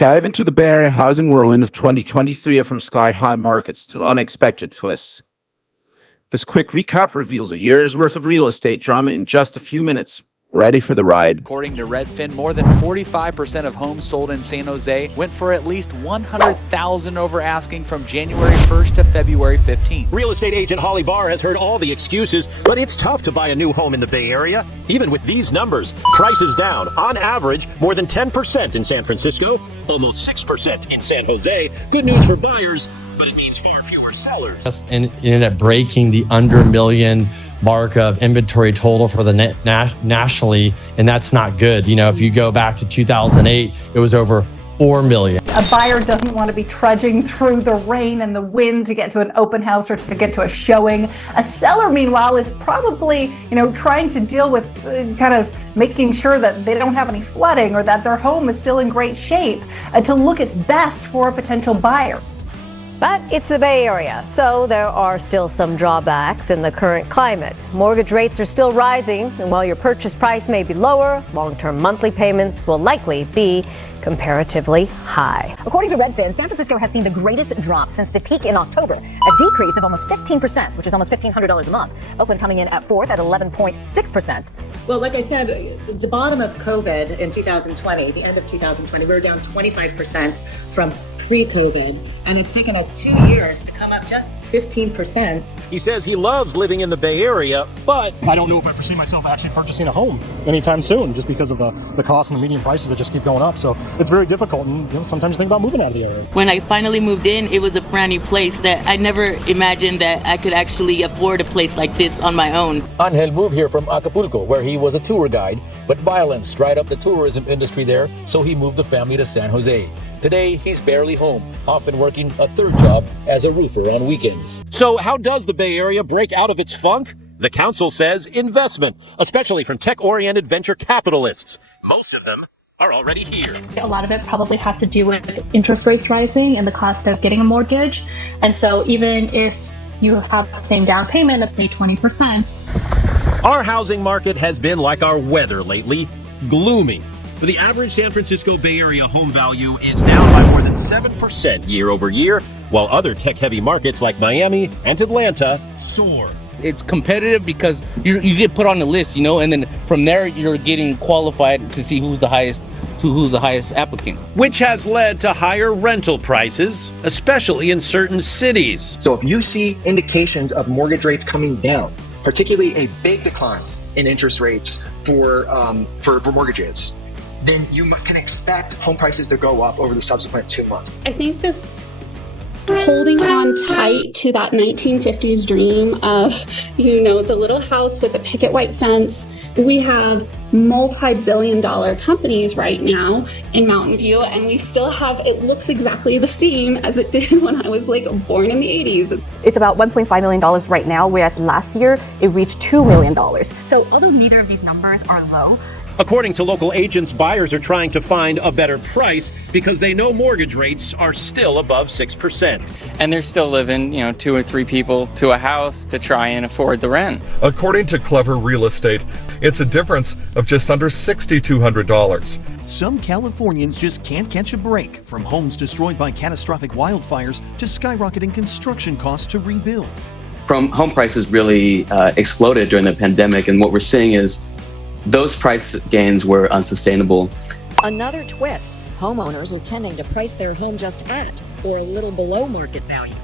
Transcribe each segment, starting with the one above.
Dive into the Bay Area housing whirlwind of 2023 from sky-high markets to unexpected twists. This quick recap reveals a year's worth of real estate drama in just a few minutes. Ready for the ride. According to Redfin, more than 45% of homes sold in San Jose went for at least $100,000 over asking from January 1st to February 15th. Real estate agent Holly Barr has heard all the excuses, but it's tough to buy a new home in the Bay Area. Even with these numbers, prices down, on average, more than 10% in San Francisco, almost 6% in San Jose. Good news for buyers, but it means far fewer sellers. And it ended up breaking the under million mark of inventory total for the nationally, and that's not good. You know, if you go back to 2008, it was over 4 million. A buyer doesn't want to be trudging through the rain and the wind to get to an open house or to get to a showing. A seller, meanwhile, is probably, trying to deal with kind of making sure that they don't have any flooding or that their home is still in great shape to look its best for a potential buyer. But it's the Bay Area, so there are still some drawbacks in the current climate. Mortgage rates are still rising, and while your purchase price may be lower, long-term monthly payments will likely be comparatively high. According to Redfin, San Francisco has seen the greatest drop since the peak in October, a decrease of almost 15%, which is almost $1,500 a month. Oakland coming in at fourth at 11.6%. Well, like I said, the bottom of COVID in 2020, the end of 2020, we were down 25% from pre-COVID, and it's taken us 2 years to come up just 15%. He says he loves living in the Bay Area, but I don't know if I foresee myself actually purchasing a home anytime soon, just because of the cost and the median prices that just keep going up. So it's very difficult, and sometimes you think about moving out of the area. When I finally moved in, it was a brand new place that I never imagined that I could actually afford a place like this on my own. Angel moved here from Acapulco, where he was a tour guide, but violence dried up the tourism industry there, so he moved the family to San Jose. Today, he's barely home, often working a third job as a roofer on weekends. So how does the Bay Area break out of its funk? The council says investment, especially from tech-oriented venture capitalists. Most of them are already here. A lot of it probably has to do with interest rates rising and the cost of getting a mortgage. And so even if you have the same down payment of say 20%. Our housing market has been like our weather lately, gloomy. For the average San Francisco Bay Area home value is down by more than 7% year over year, while other tech-heavy markets like Miami and Atlanta soar. It's competitive because you get put on the list, and then from there you're getting qualified to see who's the highest applicant. Which has led to higher rental prices, especially in certain cities. So if you see indications of mortgage rates coming down, particularly a big decline in interest rates for mortgages, then you can expect home prices to go up over the subsequent 2 months. I think this holding on tight to that 1950s dream of, the little house with the picket white fence. We have multi-billion-dollar companies right now in Mountain View, and we still have, it looks exactly the same as it did when I was born in the 80s. It's about $1.5 million right now, whereas last year it reached $2 million. So although neither of these numbers are low, according to local agents, buyers are trying to find a better price because they know mortgage rates are still above 6%. And they're still living, 2 or 3 people to a house to try and afford the rent. According to Clever Real Estate, it's a difference of just under $6,200. Some Californians just can't catch a break, from homes destroyed by catastrophic wildfires to skyrocketing construction costs to rebuild. Home prices really exploded during the pandemic, and what we're seeing is those price gains were unsustainable. another twist, homeowners are tending to price their home just at or a little below market value.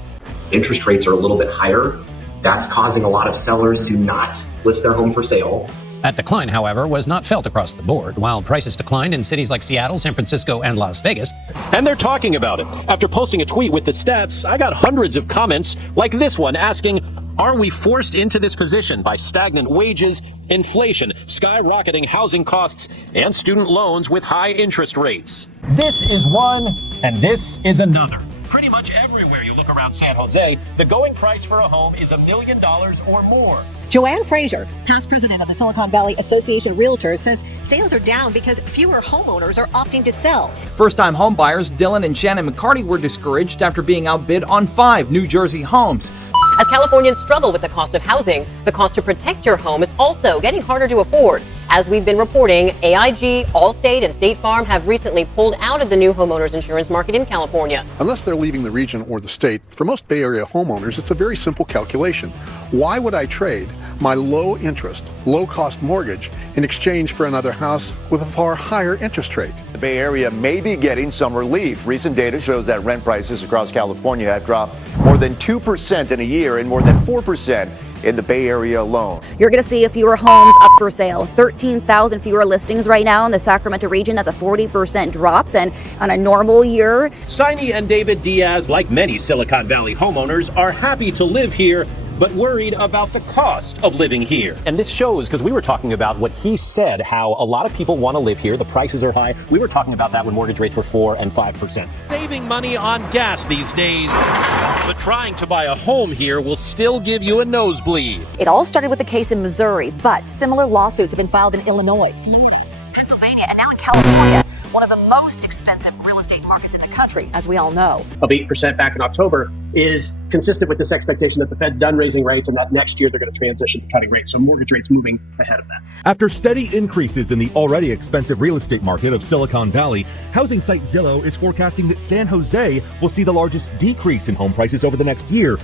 Interest rates are a little bit higher. That's causing a lot of sellers to not list their home for sale. That decline, however, was not felt across the board. While prices declined in cities like Seattle, San Francisco, and Las Vegas. And they're talking about it. After posting a tweet with the stats, I got hundreds of comments like this one asking, are we forced into this position by stagnant wages, inflation, skyrocketing housing costs, and student loans with high interest rates? This is one, and this is another. Pretty much everywhere you look around San Jose, the going price for a home is $1 million or more. Joanne Frazier, past president of the Silicon Valley Association of Realtors, says sales are down because fewer homeowners are opting to sell. First-time home buyers Dylan and Shannon McCarty were discouraged after being outbid on 5 New Jersey homes. As Californians struggle with the cost of housing, the cost to protect your home is also getting harder to afford. As we've been reporting, AIG, Allstate, and State Farm have recently pulled out of the new homeowners insurance market in California. Unless they're leaving the region or the state, for most Bay Area homeowners, it's a very simple calculation. Why would I trade my low interest, low cost mortgage in exchange for another house with a far higher interest rate? The Bay Area may be getting some relief. Recent data shows that rent prices across California have dropped more than 2% in a year and more than 4% in the Bay Area alone. You're going to see fewer homes up for sale. 13,000 fewer listings right now in the Sacramento region. That's a 40% drop than on a normal year. Sini and David Diaz, like many Silicon Valley homeowners, are happy to live here, but worried about the cost of living here. And this shows, because we were talking about what he said, how a lot of people want to live here. The prices are high. We were talking about that when mortgage rates were 4 and 5%. Saving money on gas these days, but trying to buy a home here will still give you a nosebleed. It all started with a case in Missouri, but similar lawsuits have been filed in Illinois, Florida, Pennsylvania, and now in California. One of the most expensive real estate markets in the country, as we all know. Of 8% back in October is consistent with this expectation that the Fed's done raising rates and that next year they're going to transition to cutting rates. So mortgage rates moving ahead of that. After steady increases in the already expensive real estate market of Silicon Valley, housing site Zillow is forecasting that San Jose will see the largest decrease in home prices over the next year.